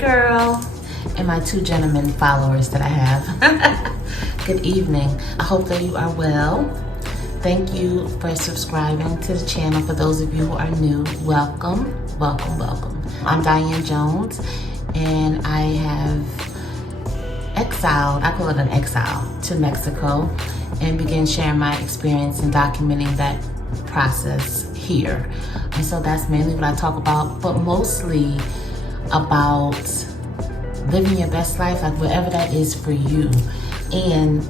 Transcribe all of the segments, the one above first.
girl, and my 2 gentlemen followers that I have. Good evening. I hope that you are well. Thank you for subscribing to the channel. For those of you who are new, welcome, welcome, welcome. I'm Diane Jones, and I have exiled, I call it an exile, to Mexico, and began sharing my experience and documenting that process here. And so that's mainly what I talk about, but mostly about living your best life, like whatever that is for you, and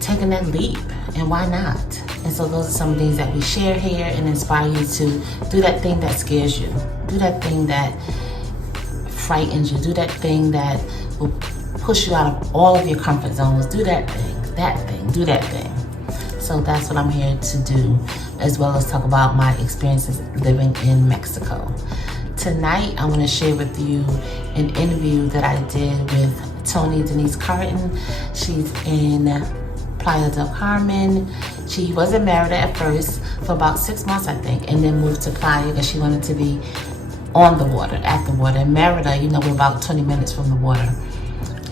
taking that leap, and why not? And so those are some things that we share here and inspire you to do that thing that scares you, do that thing that frightens you, do that thing that will push you out of all of your comfort zones, do that thing, do that thing. So that's what I'm here to do, as well as talk about my experiences living in Mexico. Tonight, I want to share with you an interview that I did with Toni Denise Carton. She's in Playa del Carmen. She wasn't married at first for about 6 months, I think, and then moved to Playa because she wanted to be on the water, at the water. In Merida, you know, we're about 20 minutes from the water.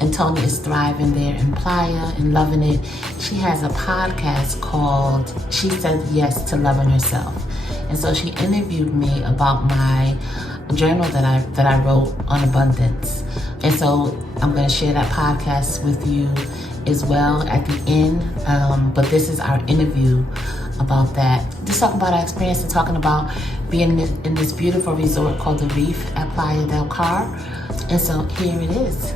And Toni is thriving there in Playa and loving it. She has a podcast called She Said Yes to Loving Herself. And so she interviewed me about my journal that I wrote on abundance. And so I'm going to share that podcast with you as well at the end. But this is our interview about that. Just talking about our experience and talking about being in this beautiful resort called The Reef at Playa del Car. And so here it is.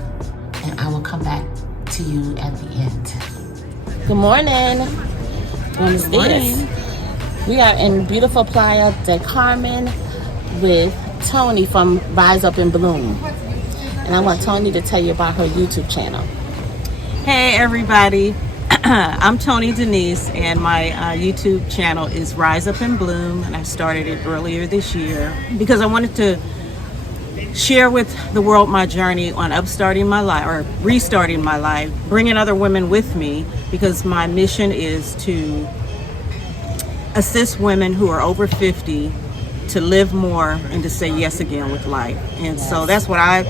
And I will come back to you at the end. Good morning. Buenos dias. We are in beautiful Playa del Carmen with Toni from Rise Up and Bloom. And I want Toni to tell you about her YouTube channel. Hey everybody, I'm Toni Denise, and my YouTube channel is Rise Up and Bloom, and I started it earlier this year because I wanted to share with the world my journey on upstarting my life, or restarting my life, bringing other women with me, because my mission is to assist women who are over 50 to live more and to say yes again with life. And so that's what I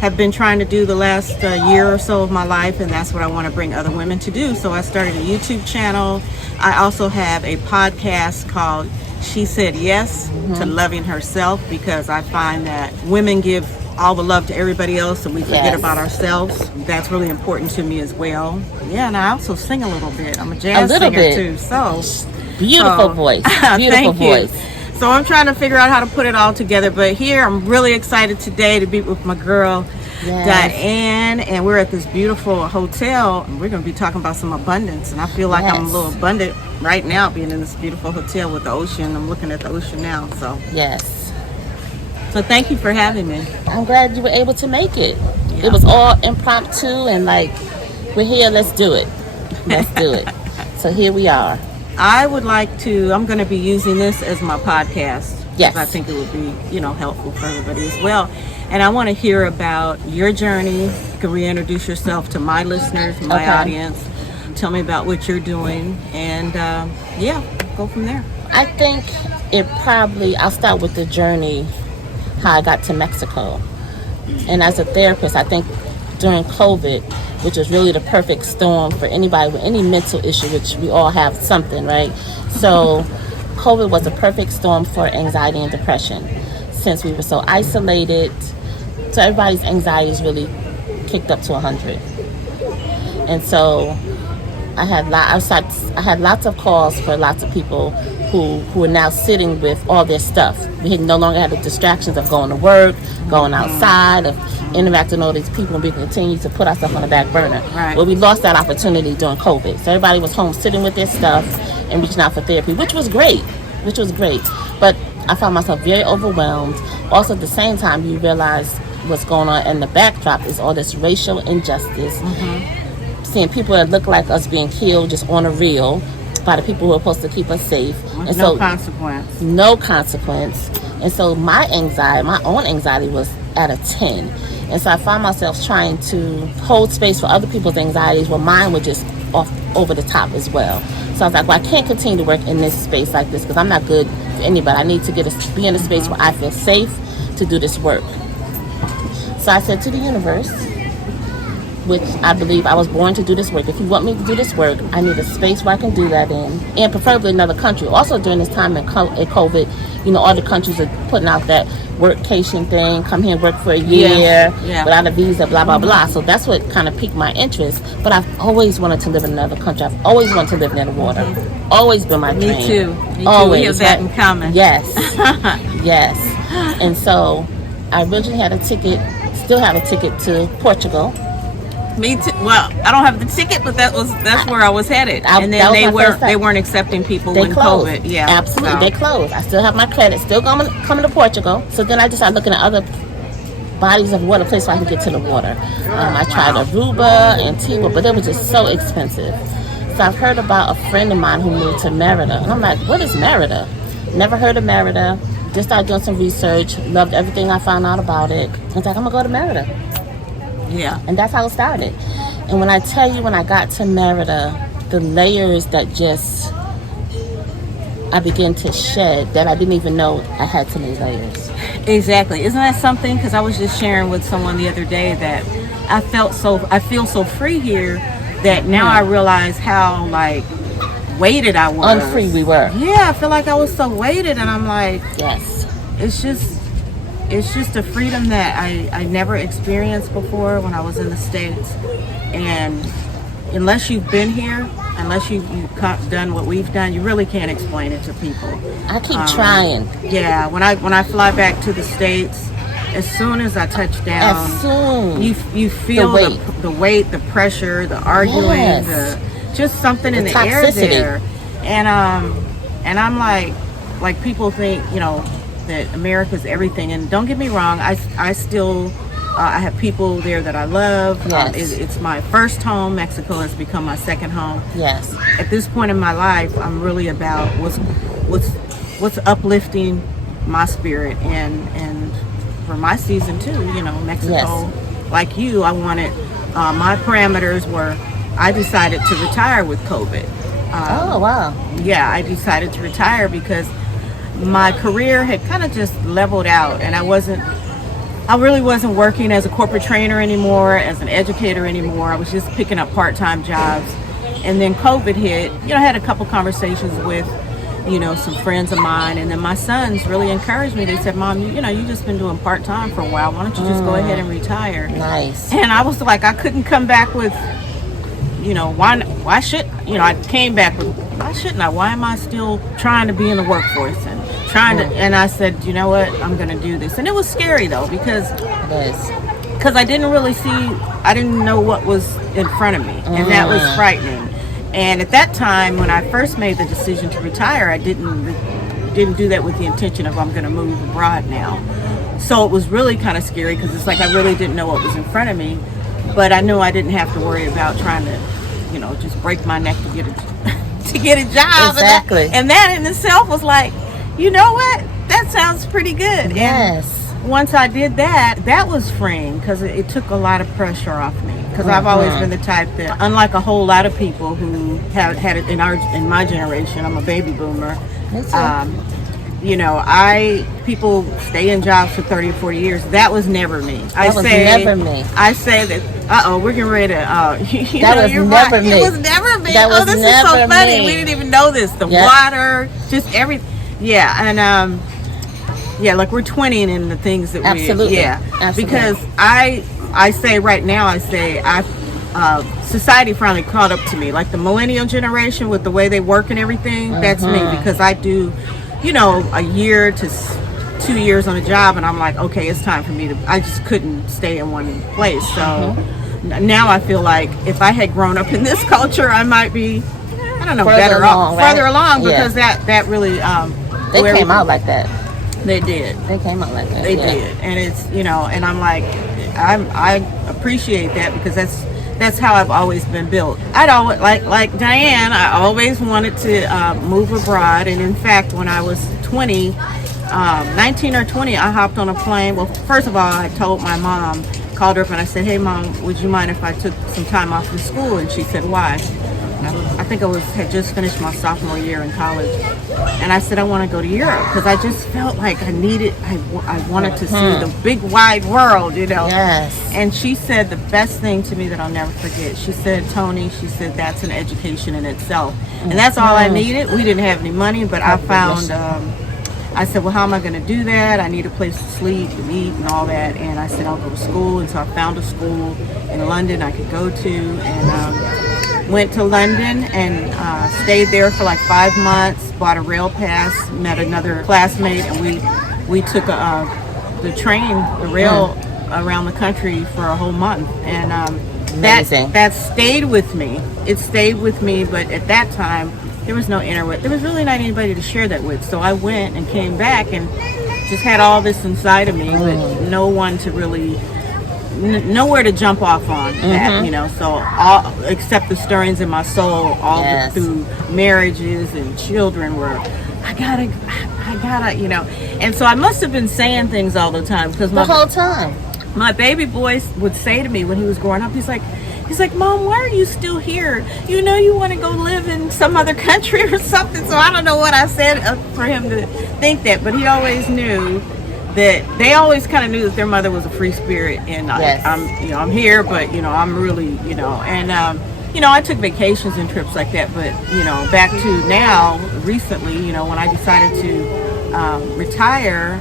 have been trying to do the last year or so of my life, and that's what I want to bring other women to do. So I started a YouTube channel. I also have a podcast called She Said Yes to Loving Herself, because I find that women give all the love to everybody else and we forget about ourselves. That's really important to me as well. Yeah, and I also sing a little bit. I'm a jazz singer too. So beautiful voice. Beautiful voice. So I'm trying to figure out how to put it all together. But here, I'm really excited today to be with my girl, Diane. And we're at this beautiful hotel. And we're going to be talking about some abundance. And I feel like I'm a little abundant right now, being in this beautiful hotel with the ocean. I'm looking at the ocean now. So So thank you for having me. I'm glad you were able to make it. Yeah. It was all impromptu and like, we're here, let's do it. Let's do it. So here we are. I would like to, I'm going to be using this as my podcast. Yes. I think it would be, helpful for everybody as well. And I want to hear about your journey. You can reintroduce yourself to my listeners, my audience. Tell me about what you're doing. And go from there. I think I'll start with the journey, how I got to Mexico. And as a therapist, I think during COVID, which was really the perfect storm for anybody with any mental issue, which we all have something, right? So COVID was a perfect storm for anxiety and depression, since we were so isolated. So everybody's anxieties really kicked up to 100. And so I had lots of calls for lots of people who were now sitting with all their stuff. We no longer had the distractions of going to work, going outside, of interacting with all these people, and we continue to put ourselves on the back burner. Right. Well, we lost that opportunity during COVID. So everybody was home sitting with their stuff and reaching out for therapy, which was great. But I found myself very overwhelmed. Also, at the same time, you realize what's going on, and the backdrop is all this racial injustice. Seeing people that look like us being killed just on a reel by the people who are supposed to keep us safe. And no consequence. And so my own anxiety was at a 10. And so I found myself trying to hold space for other people's anxieties when mine were just off over the top as well. So I was like, well, I can't continue to work in this space like this because I'm not good for anybody. I need to be in a space where I feel safe to do this work. So I said to the universe, which I believe I was born to do this work. If you want me to do this work, I need a space where I can do that in, and preferably another country. Also, during this time in COVID, all the countries are putting out that workcation thing, come here and work for a year without a visa, blah, blah, blah. So that's what kind of piqued my interest. But I've always wanted to live in another country. I've always wanted to live near the water. Always been my dream. Me too. Always. We have that in common. Yes. Yes. And so I originally had a ticket, still have a ticket to Portugal. Me too. Well, I don't have the ticket, but that's where I was headed. And then they weren't accepting people when closed. COVID. Yeah, absolutely, they closed. I still have my credit, still coming to Portugal. So then I just started looking at other bodies of water, places where I can get to the water. I tried Aruba, Antigua, but they were just so expensive. So I've heard about a friend of mine who moved to Merida, and I'm like, what is Merida? Never heard of Merida. Just started doing some research. Loved everything I found out about it. I was like, I'm gonna go to Merida. Yeah. And that's how it started. And when I tell you, when I got to Merida, the layers that I began to shed, that I didn't even know I had so many layers. Exactly. Isn't that something? Because I was just sharing with someone the other day that I feel so free here that now I realize how weighted I was. Unfree we were. Yeah, I feel like I was so weighted, and I'm like, yes. It's just a freedom that I never experienced before when I was in the States. And unless you've been here, unless you've done what we've done, you really can't explain it to people. I keep trying. Yeah, when I fly back to the States, as soon as I touch down, you feel the weight, the pressure, the arguing, just something in the air there. And I'm like people think, that America's everything, and don't get me wrong, I still I have people there that I love. Yes. It's my first home. Mexico has become my second home. Yes. At this point in my life, I'm really about what's uplifting my spirit, and for my season too, Mexico. Yes. Like you, I wanted my parameters were, I decided to retire with COVID. Oh wow. Yeah, I decided to retire because my career had kind of just leveled out, and I really wasn't working as a corporate trainer anymore, as an educator anymore. I was just picking up part-time jobs. And then COVID hit. I had a couple conversations with, some friends of mine, and then my sons really encouraged me. They said, Mom, you just been doing part-time for a while. Why don't you just go ahead and retire? Nice. And I was like, I couldn't come back with, why should, I came back with, why shouldn't I? Why am I still trying to be in the workforce and trying to, and I said, you know what, I'm going to do this. And it was scary though, because I didn't know what was in front of me, and that was frightening. And at that time, when I first made the decision to retire, I didn't do that with the intention of I'm going to move abroad now. So it was really kind of scary, because it's like I really didn't know what was in front of me, but I knew I didn't have to worry about trying to, just break my neck to get a job. Exactly. And that in itself was like, you know what? That sounds pretty good. Yes. And once I did that was freeing, because it took a lot of pressure off me. Because I've always been the type that, unlike a whole lot of people who have had it in my generation, I'm a baby boomer. Me too. People stay in jobs for 30 or 40 years. That was never me. That was never me. I say that, we're getting ready to, that was never me. It was never me. This is so funny. Me. We didn't even know this. The water, just everything. Yeah, and like we're 20 in the things that Absolutely. Absolutely. Because I say right now, society finally caught up to me. Like the millennial generation, with the way they work and everything, that's me, because I do, a year to 2 years on a job, and I'm like, okay, it's time for me to, I just couldn't stay in one place. So now I feel like if I had grown up in this culture, I might be, I don't know, further along, because that really, they came out like that. They did. They came out like that. They did. And it's, and I'm like, I appreciate that, because that's how I've always been built. I'd always, like Diane, I always wanted to move abroad. And in fact, when I was 19 or 20, I hopped on a plane. Well, first of all, I told my mom, called her up and I said, hey Mom, would you mind if I took some time off from school? And she said, why? I think had just finished my sophomore year in college, and I said I want to go to Europe because I just felt like I wanted to see the big wide world, you know. Yes. And she said the best thing to me that I'll never forget. She said, Toni, she said, that's an education in itself, and that's all I needed. We didn't have any money, but I found. I said, well, how am I going to do that? I need a place to sleep and eat and all that. And I said, I'll go to school. And so I found a school in London I could go to, and went to London and stayed there for like 5 months, bought a rail pass, met another classmate, and we took the rail around the country for a whole month. And that stayed with me. It stayed with me, but at that time, there was no internet. There was really not anybody to share that with. So I went and came back and just had all this inside of me, but no one to really, nowhere to jump off on that, you know. So except the stirrings in my soul, through marriages and children were, I gotta, you know. And so I must have been saying things all the time because the whole time. My baby boy would say to me when he was growing up, he's like, Mom, why are you still here? You know you want to go live in some other country or something. So I don't know what I said for him to think that, but he always knew that they always kind of knew that their mother was a free spirit, and I'm here, but you know, I'm really, you know, and you know, I took vacations and trips like that, but you know, back to now, recently, you know, when I decided to retire,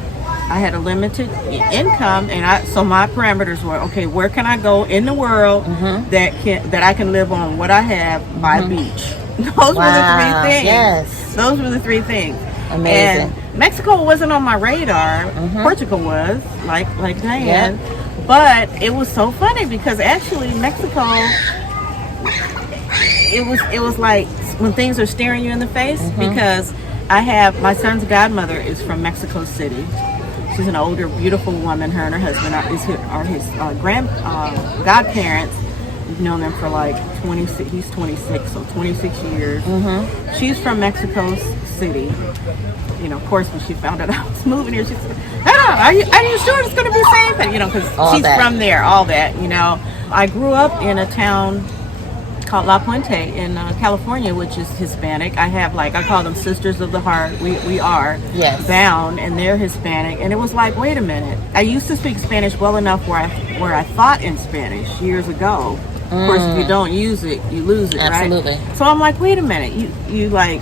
I had a limited income, and so my parameters were, okay, where can I go in the world that I can live on what I have by beach? Those were the three things. Yes. Those were the three things. Amazing. And Mexico wasn't on my radar. Portugal was, like Diane. But it was so funny because actually Mexico, it was like when things are staring you in the face, because I have, my son's godmother is from Mexico City. She's an older, beautiful woman. Her and her husband are his godparents. We've known them for like 26. He's 26, so 26 years. She's from Mexico City. You know, of course, when she found out I was moving here, she said, are you sure it's going to be safe? And, you know, because she's from there, all that, you know. I grew up in a town called La Puente in California, which is Hispanic. I have, like, I call them Sisters of the Heart. We are bound, and they're Hispanic. And it was like, wait a minute. I used to speak Spanish well enough where I thought in Spanish years ago. Of course, if you don't use it, you lose it, Absolutely. Right? So I'm like, wait a minute. You like,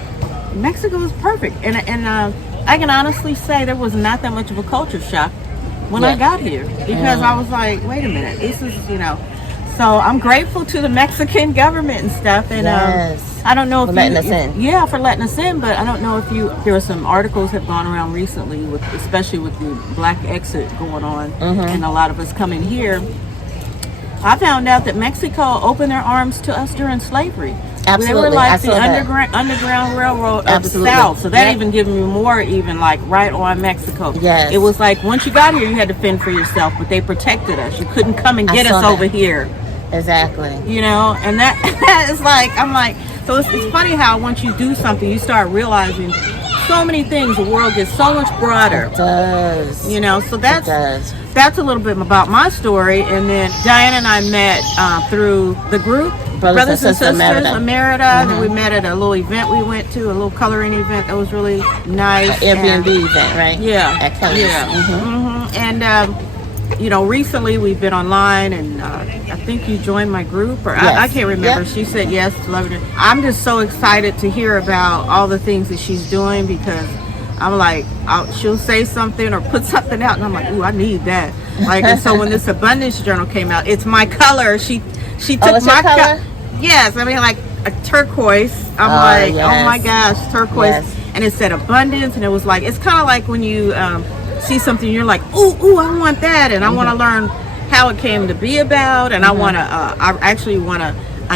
Mexico is perfect. And I can honestly say there was not that much of a culture shock when I got here. Because I was like, wait a minute. This is, you know. So I'm grateful to the Mexican government and stuff, and I don't know if letting us in. Yeah, for letting us in, but I don't know if there are some articles have gone around recently, especially with the black exit going on, and a lot of us coming here. I found out that Mexico opened their arms to us during slavery. Absolutely. They were like the underground railroad of the South. So that even gave me more, even like right on Mexico. Yes. It was like once you got here, you had to fend for yourself, but they protected us. You couldn't come and get us over here. Exactly. You know, and that is like, I'm like, so it's funny how once you do something, you start realizing so many things. The world gets so much broader. It does. You know, so that's a little bit about my story. And then Diane and I met through the group, Brothers and Sisters, Emerita. And then we met at a little event we went to, a little coloring event that was really nice. Airbnb event, right? Yeah. At Kelly's. Yeah. And, you know, recently we've been online, and I think you joined my group, or I can't remember. She said yes, loved it. I'm just so excited to hear about all the things that she's doing, because I'm like, she'll say something or put something out, and I'm like, ooh, I need that. Like, and so when this abundance journal came out, it's my color. She took my color. Yes, I mean, like a turquoise. I'm like, oh my gosh, turquoise, and it said abundance, and it was like, it's kind of like when you see something, you're like, ooh, I want that, and I want to learn how it came to be about, and I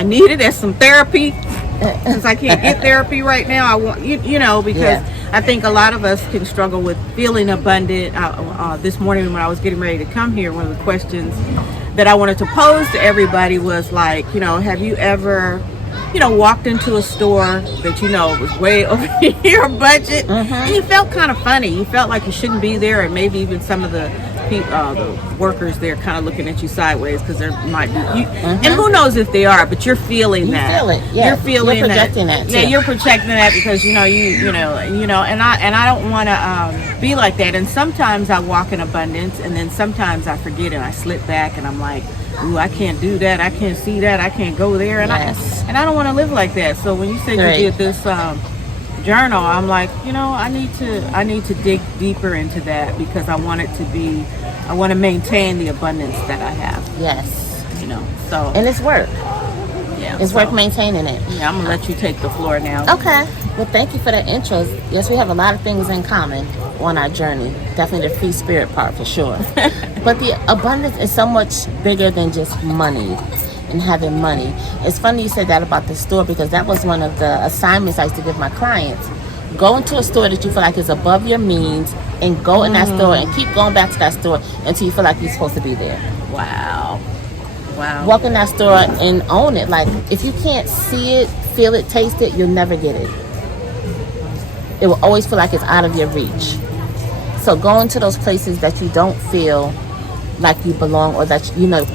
need it as some therapy, since I can't get therapy right now. I want you know, because I think a lot of us can struggle with feeling abundant. This morning when I was getting ready to come here, one of the questions that I wanted to pose to everybody was like, you know, have you ever, you know, walked into a store that you know was way over your budget, and you felt kind of funny. You felt like you shouldn't be there, and maybe even some of the the workers, they're kind of looking at you sideways because there might be you, and who knows if they are, but you're feeling You that. feel it. Yeah. You're feeling You're projecting that. Yeah, too. you're projecting that because you know, and I don't want to be like that. And sometimes I walk in abundance, and then sometimes I forget and I slip back, and I'm like, ooh, I can't do that. I can't see that. I can't go there, and Yes. I don't want to live like that. So when you said Right. you did this journal, I'm like, I need to dig deeper into that because I want to maintain the abundance that I have. Yes. So And it's work. yeah, It's work maintaining it. Yeah, I'm gonna let you take the floor now. Okay. Well, thank you for that intro. Yes, we have a lot of things in common on our journey. Definitely the free spirit part for sure. But the abundance is so much bigger than just money and having money. It's funny you said that about the store because that was one of the assignments I used to give my clients. Go into a store that you feel like is above your means and go in that store and keep going back to that store until you feel like you're supposed to be there. Wow. Walk in that store and own it. Like, if you can't see it, feel it, taste it, you'll never get it. It will always feel like it's out of your reach. So go into those places that you don't feel like you belong or that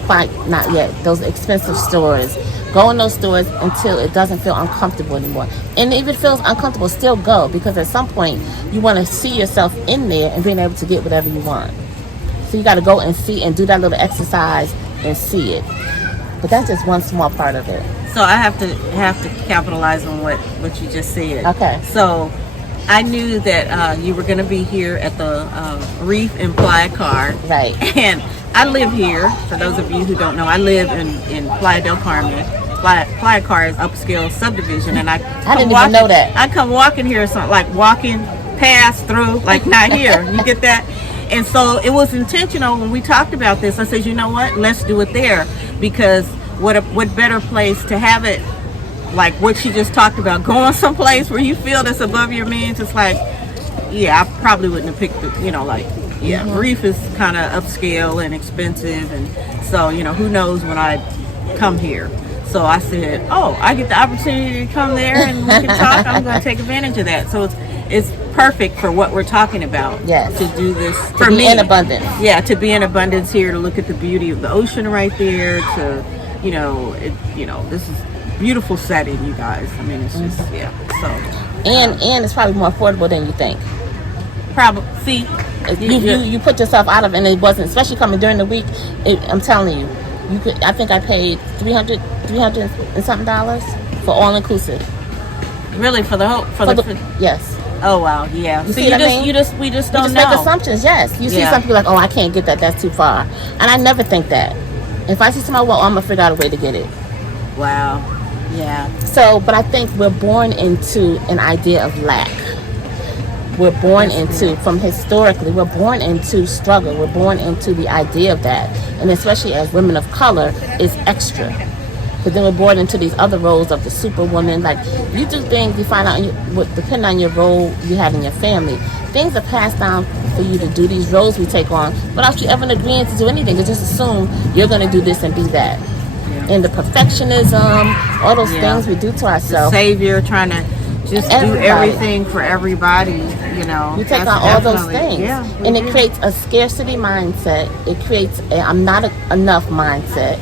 quite not yet. Those expensive stores. Go in those stores until it doesn't feel uncomfortable anymore. And if it feels uncomfortable, still go, because at some point you want to see yourself in there and being able to get whatever you want. So you got to go and see and do that little exercise and see it. But that's just one small part of it. So I have to capitalize on what you just said. Okay. So I knew that you were going to be here at the Reef in Playa Car. Right. And I live here. For those of you who don't know, I live in Playa del Carmen. Playa Car is upscale subdivision, and I didn't even know that. I come walking here, so like walking past through, like not here. You get that? And so it was intentional when we talked about this. I said, you know what? Let's do it there, because what better place to have it, like what she just talked about, going someplace where you feel that's above your means. It's like, yeah, I probably wouldn't have picked the, Reef is kind of upscale and expensive, and so who knows when I'd come here. So I said, oh, I get the opportunity to come there and we can talk. I'm going to take advantage of that. So it's perfect for what we're talking about. Yes. To do this To for be me. in abundance. Yeah, to be in abundance here, to look at the beauty of the ocean right there. To, this is beautiful setting, you guys. I mean, it's just So. And it's probably more affordable than you think. Probably. See. You put yourself out of, and it wasn't, especially coming during the week. I'm telling you, I think I paid $300 and something for all inclusive. Really, for the whole yes. Oh wow, yeah. You So see what I mean? we just don't just know. make assumptions. Yes, you see some people like, oh, I can't get that. That's too far. And I never think that. If I see somebody, well, I'm gonna figure out a way to get it. Wow. Yeah. So, but I think we're born into an idea of lack. We're born historically, we're born into struggle. We're born into the idea of that. And especially as women of color, is extra. But then we're born into these other roles of the superwoman. Like, you do things, you find out, depending on your role you have in your family, things are passed down for you to do these roles we take on without you ever agreeing to do anything. You just assume you're going to do this and be that. Yeah. And the perfectionism, all those things we do to ourselves. The savior, trying to just do everything for everybody, You take on all those things. Yeah, and it creates a scarcity mindset. It creates a I'm not enough mindset.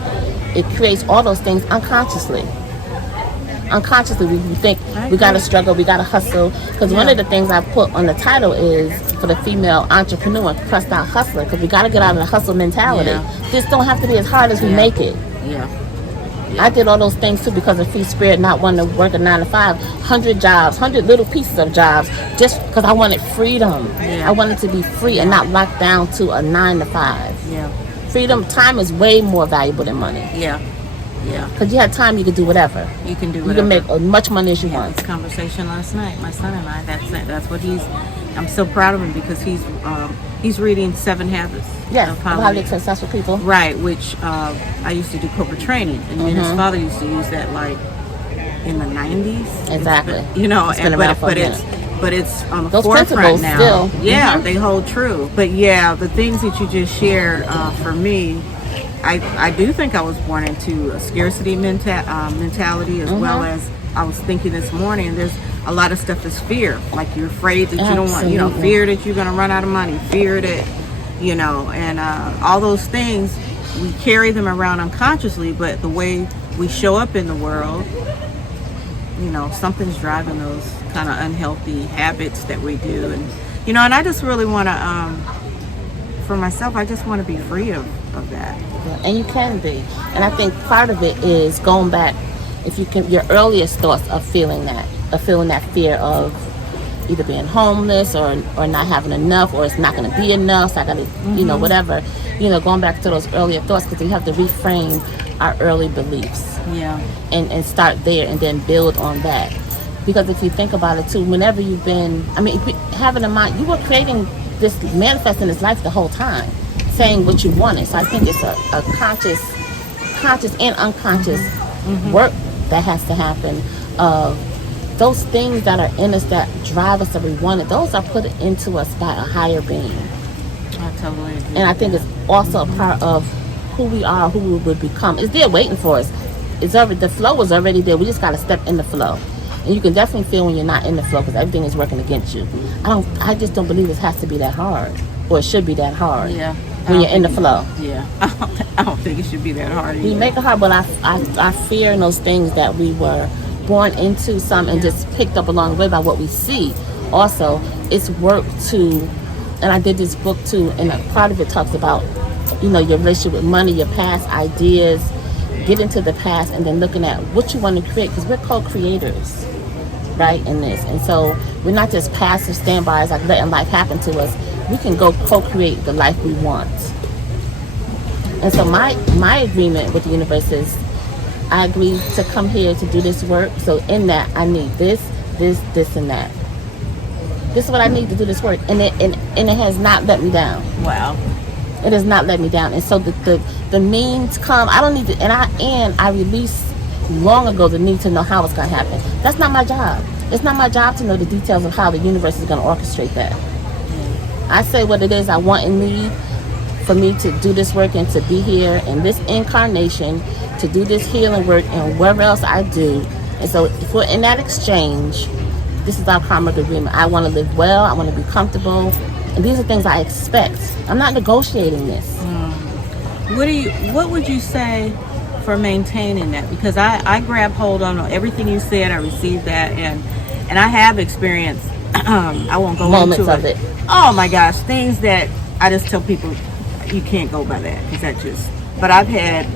It creates all those things unconsciously. Unconsciously, we think we got to struggle, we got to hustle. Because one of the things I put on the title is for the female entrepreneur, pressed out hustler, because we got to get out of the hustle mentality. Yeah. This don't have to be as hard as we make it. Yeah. I did all those things too because of free spirit, not wanting to work a 9 to 5, 100 jobs, 100 little pieces of jobs, just because I wanted freedom. Yeah. I wanted to be free and not locked down to a 9 to 5. Yeah. Freedom, time is way more valuable than money. Yeah. Yeah. Because you have time, you can do whatever. You can do whatever. You can make as much money as you want. This conversation last night, my son and I, that's what I'm so proud of him because he's reading 7 Habits. Yes, of highly successful people. Right, which I used to do corporate training, and his father used to use that like in the 90s. Exactly. But it's on the those forefront now. Still. Yeah, they hold true. But yeah, the things that you just shared for me, I do think I was born into a scarcity mentality as well as I was thinking this morning. There's a lot of stuff that's fear, like you're afraid that you don't want, fear that you're going to run out of money, fear that you know, and all those things, we carry them around unconsciously, but the way we show up in the world, you know, something's driving those kind of unhealthy habits that we do. And, you know, and I just really want to, for myself, I just want to be free of that. Yeah, and you can be. And I think part of it is going back, if you can, your earliest thoughts of feeling that fear of either being homeless or not having enough, or it's not going to be enough, so I got to, you know, whatever, you know, going back to those earlier thoughts, because we have to reframe our early beliefs. Yeah. And start there and then build on that. Because if you think about it too, whenever you've been, I mean, having a mind, you were creating this, manifesting this life the whole time, saying what you wanted. So I think it's a conscious and unconscious work that has to happen of those things that are in us that drive us that we want it. Those are put into us by a higher being. I totally agree. And I think it's also a part of who we are, who we would become. It's there waiting for us. It's already, the flow is already there. We just got to step in the flow. And you can definitely feel when you're not in the flow, because everything is working against you. I just don't believe it has to be that hard, or it should be that hard. Yeah. When you're in the flow. Yeah. I don't think it should be that hard either. We make it hard, but I fear in those things that we were born into and just picked up along the way by what we see. Also, it's work to, and I did this book too, and a part of it talks about, you know, your relationship with money, your past ideas, get into the past, and then looking at what you want to create, because we're co-creators, right, in this. And so we're not just passive standbys, like letting life happen to us. We can go co-create the life we want. And so my agreement with the universe is, I agree to come here to do this work. So in that, I need this, and that. This is what I need to do this work, and it has not let me down. Wow. It has not let me down. And so the means come. I don't need to, and I released long ago the need to know how it's going to happen. That's not my job. It's not my job to know the details of how the universe is going to orchestrate that. I say what it is I want and need for me to do this work and to be here in this incarnation, to do this healing work and wherever else I do. And so if we're in that exchange, this is our karmic agreement. I want to live well. I want to be comfortable. And these are things I expect. I'm not negotiating this. What would you say for maintaining that? Because I grab hold on everything you said. I received that, and I have experienced. I won't go moments into of it. Oh my gosh, things that I just tell people you can't go by that, because that just. But I've had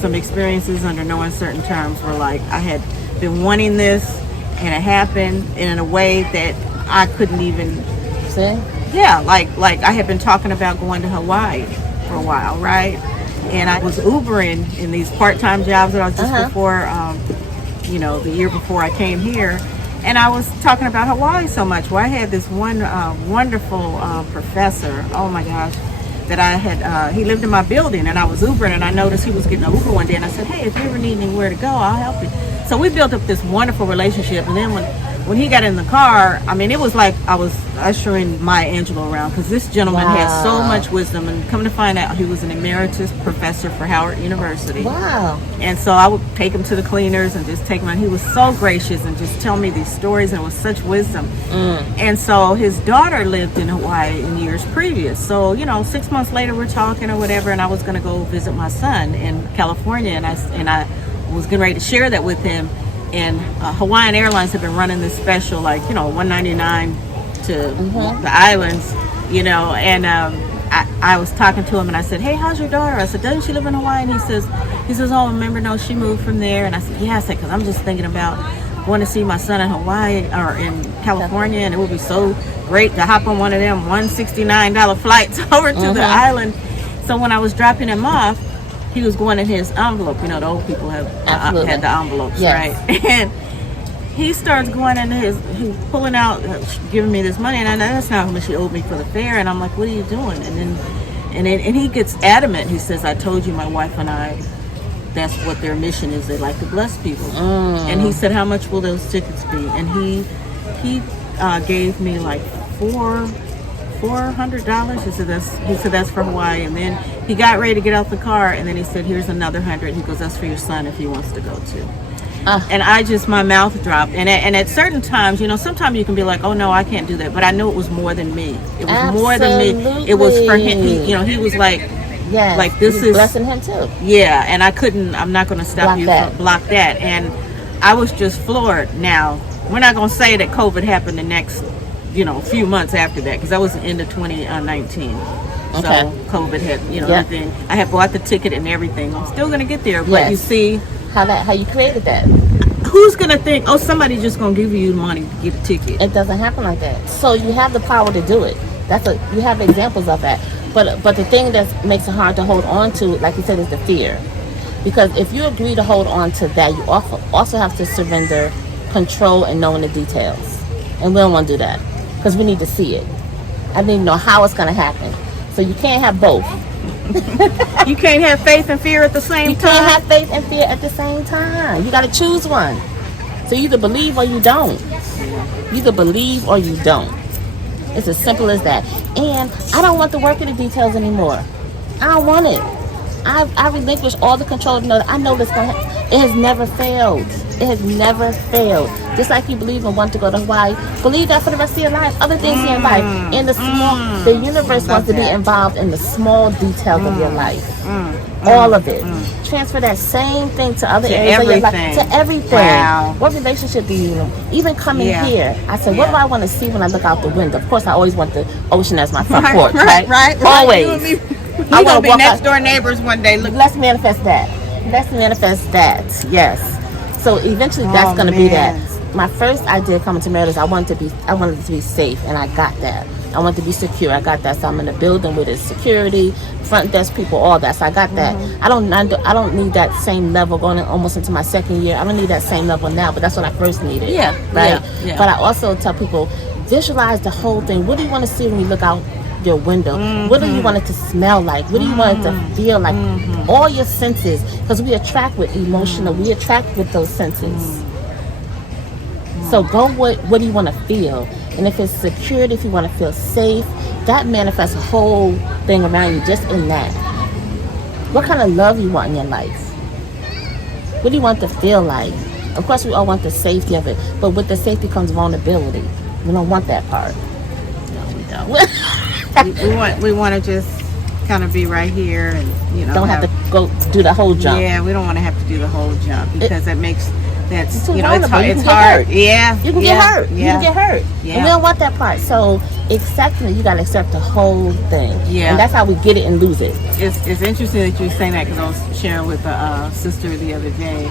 some experiences under no uncertain terms where, like, I had been wanting this, and it happened in a way that I couldn't even. See? Yeah, like I had been talking about going to Hawaii for a while, right? And I was Ubering in these part-time jobs that I was just before, the year before I came here. And I was talking about Hawaii so much. Well, I had this one wonderful professor, oh my gosh, that I had, he lived in my building, and I was Ubering, and I noticed he was getting an Uber one day, and I said, hey, if you ever need anywhere to go, I'll help you. So we built up this wonderful relationship, and then when he got in the car, I mean, it was like I was ushering Maya Angelou around, because this gentleman had so much wisdom, and come to find out, he was an emeritus professor for Howard University. Wow. And so I would take him to the cleaners and just take him, and he was so gracious and just tell me these stories, and it was such wisdom. And so his daughter lived in Hawaii in years previous. So, 6 months later, we're talking or whatever, and I was going to go visit my son in California, and I was getting ready to share that with him. And Hawaiian Airlines have been running this special, like, $199 to the islands, and I was talking to him, and I said, hey, how's your daughter? I said, doesn't she live in Hawaii? And he says, oh, remember, no, she moved from there. And I said, yeah, because I'm just thinking about going to see my son in Hawaii or in California, and it would be so great to hop on one of them $169 flights over to the island. So when I was dropping him off, he was going in his envelope. The old people have had the envelopes, right? And he starts going into he's pulling out, giving me this money, and I know that's not how much he owed me for the fare. And I'm like, what are you doing? And he gets adamant. He says, I told you, my wife and I, that's what their mission is. They like to bless people. And he said, how much will those tickets be? And he gave me like $400. He said that's for Hawaii. And then he got ready to get out the car, and then he said, here's another $100. He goes, that's for your son if he wants to go too. And my mouth dropped. And at certain times, sometimes you can be like, oh no, I can't do that. But I know it was more than me. It was more than me. It was for him. He was like, yes, like this is blessing him too. Yeah, and I'm not going to stop you from block that. And I was just floored. Now, we're not going to say that COVID happened the next, few months after that, because that was the end of 2019. Okay. So COVID had, everything. I had bought the ticket and everything. I'm still going to get there, but you see how you created that. Who's going to think, oh, somebody's just going to give you money to get a ticket? It doesn't happen like that. So you have the power to do it. You have examples of that. But the thing that makes it hard to hold on to, like you said, is the fear. Because if you agree to hold on to that, you also have to surrender control and knowing the details. And we don't want to do that because we need to see it. I need to know how it's going to happen. So you can't have both. You can't have faith and fear at the same time. You can't have faith and fear at the same time. You got to choose one. So you either believe or you don't. You either believe or you don't. It's as simple as that. And I don't want to work in the details anymore. I don't want it. I relinquish all the control. I know this going to happen. It has never failed. It has never failed. Just like you believe in wanting to go to Hawaii, believe that for the rest of your life. Other things in your life. In the universe wants to be involved in the small details of your life. All of it. Transfer that same thing to other areas of your life. To everything. Wow. What relationship do you know? Even coming here, I said, what do I want to see when I look out the window? Of course, I always want the ocean as my front porch, right? Always. We're going to be next door neighbors one day. Look. Let's manifest that. Yes. So eventually that's going to be that. My first idea coming to marriage, I wanted it to be safe, and I got that. I want to be secure. I got that. So I'm in a building with its security, front desk people, all that. So I got that. I don't need that same level going almost into my second year. I don't need that same level now, but that's what I first needed. Yeah. Right. Yeah. But I also tell people, visualize the whole thing. What do you want to see when you look out your window? What do you want it to smell like? What do you want it to feel like? All your senses, because we attract with emotional. We attract with those senses. So go what do you want to feel? And if it's security, if you want to feel safe, that manifests a whole thing around you just in that. What kind of love you want in your life? What do you want to feel like? Of course, we all want the safety of it, but with the safety comes vulnerability. We don't want that part. No, we don't. we want to just kind of be right here and don't have to go do the whole jump. Yeah, we don't want to have to do the whole jump because it makes it's it's hard. Yeah, you can get hurt. Yeah. You can get hurt. Yeah. And we don't want that part. So accepting it, you got to accept the whole thing. Yeah, and that's how we get it and lose it. It's interesting that you were saying that, because I was sharing with a sister the other day.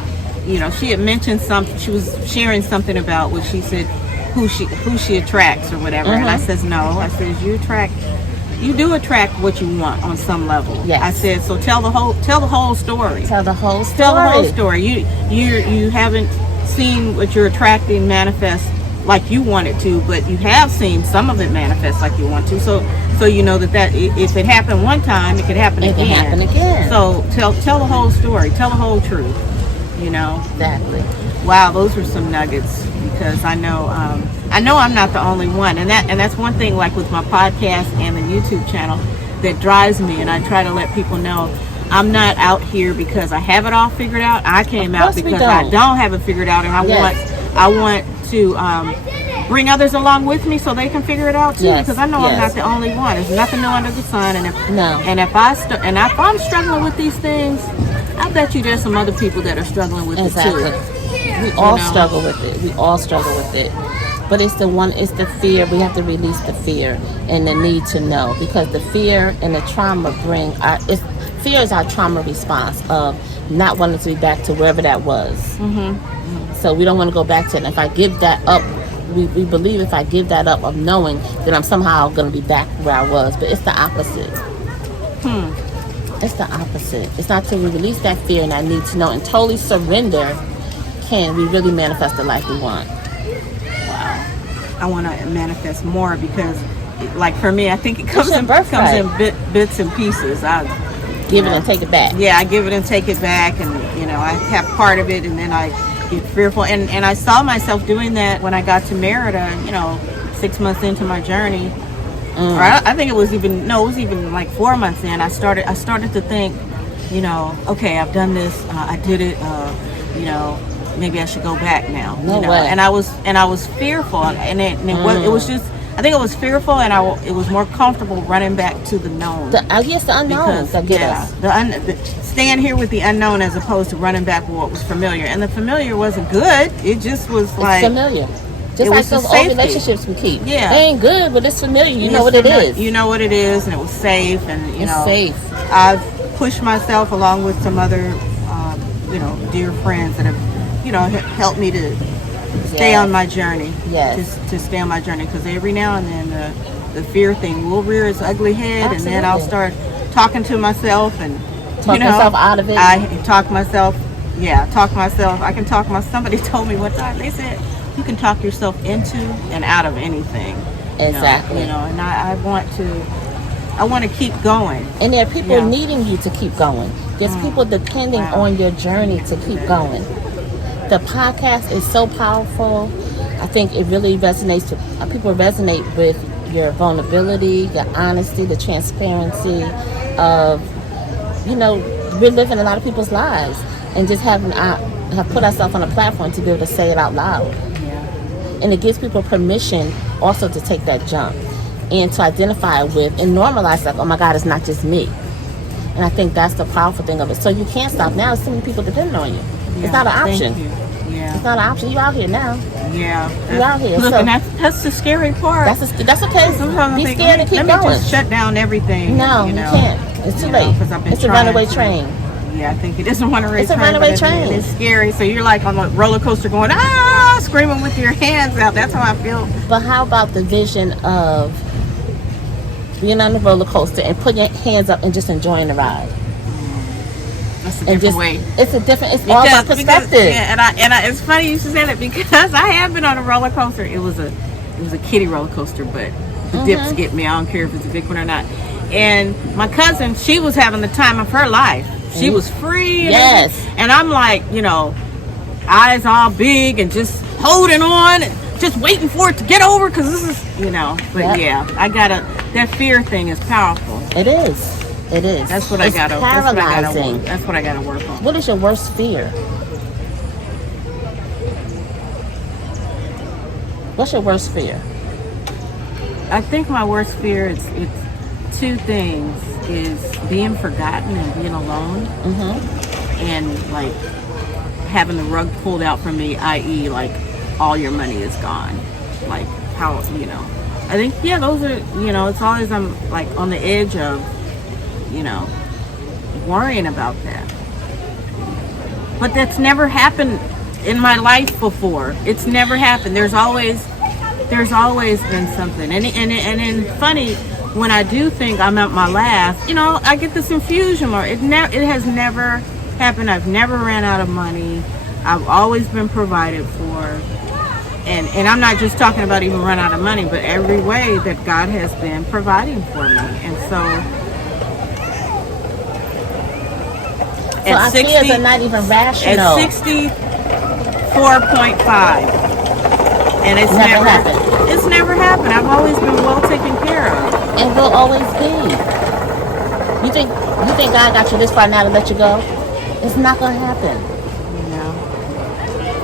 She had mentioned something. She was sharing something about what she said, who she attracts or whatever. And I says no. I says you do attract what you want on some level. Yes. I said, so tell the whole story. Tell the whole story. Tell the whole story. You haven't seen what you're attracting manifest like you want it to, but you have seen some of it manifest like you want to. So you know that if it happened one time, it could happen again. It can happen again. So tell the whole story. Tell the whole truth. Exactly. Wow, those were some nuggets, because I know I'm not the only one, and that's one thing, like with my podcast and the YouTube channel, that drives me, and I try to let people know I'm not out here because I have it all figured out. I came out because I don't have it figured out, and I want to bring others along with me so they can figure it out too, because I know I'm not the only one. There's nothing new under the sun, and if I'm struggling with these things, I bet you there's some other people that are struggling with it too. We all struggle with it. We all struggle with it. But it's the fear. We have to release the fear and the need to know, because the fear and the trauma fear is our trauma response of not wanting to be back to wherever that was. So we don't want to go back to it. And if I give that up, we believe if I give that up of knowing that I'm somehow going to be back where I was. But it's the opposite. It's the opposite. It's not till we release that fear and that need to know and totally surrender can we really manifest the life we want. Wow. I want to manifest more, because like for me, I think it comes in bits and pieces. I give it and take it back. Yeah, I give it and take it back, and I have part of it, and then I get fearful, and I saw myself doing that when I got to Merida, 6 months into my journey. Or I think it was even like 4 months in. I started to think, okay, I've done this, I did it, maybe I should go back now. No way. And I was fearful, and it was just. I think I was fearful, and it was more comfortable running back to the known. Yes, the unknown that get us. Staying here with the unknown as opposed to running back with what was familiar. And the familiar wasn't good. It just was like... It's familiar. Just like those old relationships we keep. Yeah. They ain't good, but it's familiar. You know what it is. You know what it is, and it was safe. And, it's safe. I've pushed myself along with some other, dear friends that have, helped me to stay on my journey. Yes. To stay on my journey, because every now and then the fear thing will rear its ugly head. Absolutely. And then I'll start talking to myself and talk myself out of it. I talk myself. I can talk myself. Somebody told me one time, they said you can talk yourself into and out of anything. Exactly. And I want to keep going. And there are people needing you to keep going. There's people depending on your journey to keep going. The podcast is so powerful. I think it really resonates with people. Resonate with your vulnerability, your honesty, the transparency of, we're living a lot of people's lives, and just have put ourselves on a platform to be able to say it out loud. Yeah. And it gives people permission also to take that jump and to identify with and normalize, like, oh my God, it's not just me. And I think that's the powerful thing of it. So you can't stop now. So many people depending on you. Yeah, it's not an option. Yeah. It's not an option. You're out here now. Yeah. You're out here. Look, and that's the scary part. That's okay. Sometimes be scared and keep going. Let me just shut down everything. No, you can't. It's too late. It's a runaway train. Yeah, I think it is a runaway train. It's a runaway train. It's scary. So you're like on a roller coaster going, screaming with your hands out. That's how I feel. But how about the vision of being on the roller coaster and putting your hands up and just enjoying the ride? That's a different way. It's all about perspective. And it's funny you should say that, because I have been on a roller coaster. It was a kiddie roller coaster, but the dips get me. I don't care if it's a big one or not. And my cousin, she was having the time of her life. She was free. And I'm like, eyes all big and just holding on and just waiting for it to get over, because this is, But that fear thing is powerful. It is. It is. That's what I gotta. Paralyzing. That's what I gotta work on. What is your worst fear? What's your worst fear? I think my worst fear it's two things: is being forgotten and being alone, and like having the rug pulled out from me, i.e., like all your money is gone. Like how I think those are it's always I'm like on the edge of. Worrying about that. But that's never happened in my life before. It's never happened. There's always been something. And funny, when I do think I'm at my last, I get this infusion, or it has never happened. I've never ran out of money. I've always been provided for. And I'm not just talking about even run out of money, but every way that God has been providing for me. And so our fears are not even rational. At 64.5, and it's never happened. It's never happened. I've always been well taken care of, and will always be. You think God got you this far now to let you go? It's not gonna happen.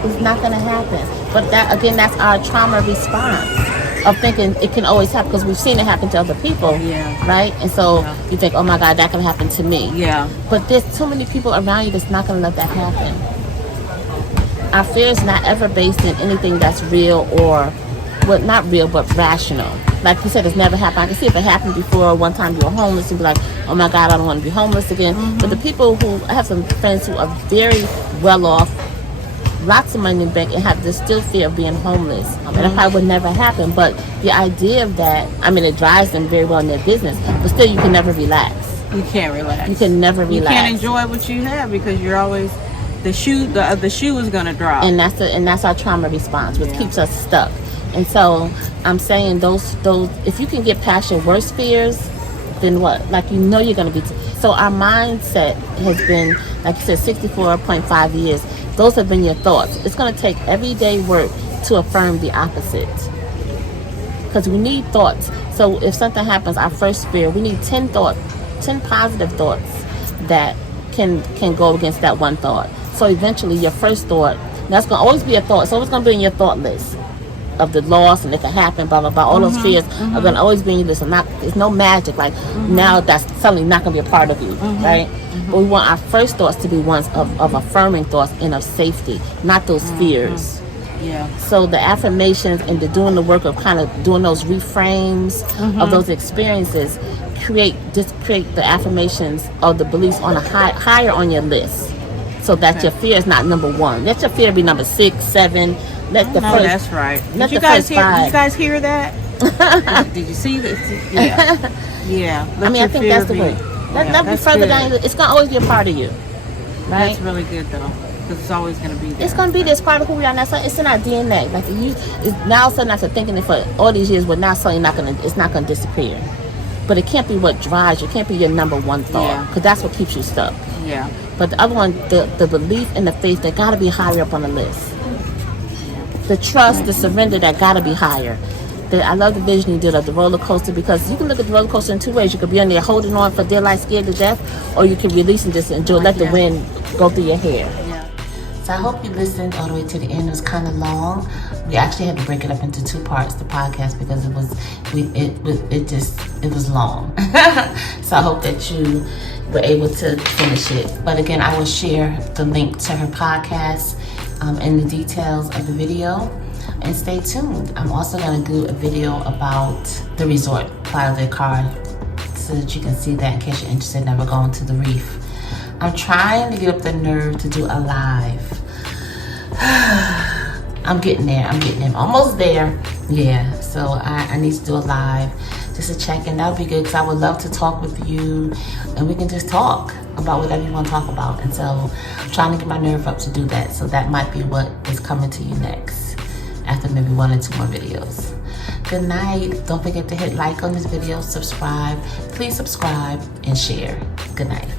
It's not gonna happen. But that's our trauma response of thinking it can always happen, because we've seen it happen to other people, right? And so you think, oh my God, that can happen to me. But there's too many people around you that's not going to let that happen. Our fear is not ever based in anything that's real or, well, not real, but rational. Like you said, it's never happened. I can see if it happened before. One time you were homeless and be like, oh my God, I don't want to be homeless again. But the people I have some friends who are very well off, lots of money in the bank, and have this still fear of being homeless. And that probably would never happen. But the idea of that, it drives them very well in their business. But still, you can never relax. You can't relax. You can never relax. You can't enjoy what you have, because you're always the shoe is gonna drop. And that's our trauma response, which keeps us stuck. And so I'm saying those if you can get past your worst fears, then what? Like you're gonna be. So our mindset has been, like you said, 64.5 years. Those have been your thoughts. It's going to take everyday work to affirm the opposite. Because we need thoughts. So if something happens, our first fear, we need 10 positive thoughts that can go against that one thought. So eventually your first thought That's going to always be a thought. It's always going to be in your thought list of the loss and if it happened, blah, blah, blah. All those fears are going to always be in your list. It's no magic. Like, now that's suddenly not going to be a part of you, right? But we want our first thoughts to be ones of affirming thoughts and of safety, not those fears. Yeah. So the affirmations and the doing the work of kind of doing those reframes of those experiences create the affirmations of the beliefs on a higher on your list, so that your fear is not number one. Let your fear be number 6, 7. Let the first. That's right. Let Did the first 5. Did you guys hear that? Did you see this? Yeah. Yeah. I mean, I think that's the way. Let me further down. It's gonna always be a part of you, right? That's really good though, because it's always gonna be there. It's gonna be this part of who we are now. It's in our DNA. Like it's now suddenly after thinking it for all these years, but now suddenly it's not gonna disappear. But it can't be what drives you. It can't be your number one thought, because that's what keeps you stuck. Yeah. But the other one, the belief and the faith, that gotta be higher up on the list. The trust, the surrender, that gotta be higher. I love the vision you did of the roller coaster, because you can look at the roller coaster in 2 ways. You could be on there holding on for dear life, scared to death, or you can release and just enjoy, let the wind go through your hair. Yeah. So I hope you listened all the way to the end. It was kind of long. We actually had to break it up into 2 parts, the podcast, because it was long. So I hope that you were able to finish it. But again, I will share the link to her podcast and the details of the video. And stay tuned. I'm also going to do a video about the resort, Playa del Carmen, so that you can see that in case you're interested in ever going to the reef. I'm trying to get up the nerve to do a live. I'm getting there. I'm almost there. Yeah, so I need to do a live just to check in. That would be good, because I would love to talk with you and we can just talk about whatever you want to talk about. And so I'm trying to get my nerve up to do that. So that might be what is coming to you next, after maybe 1 or 2 more videos. Good night. Don't forget to hit like on this video, subscribe. Please subscribe and share. Good night.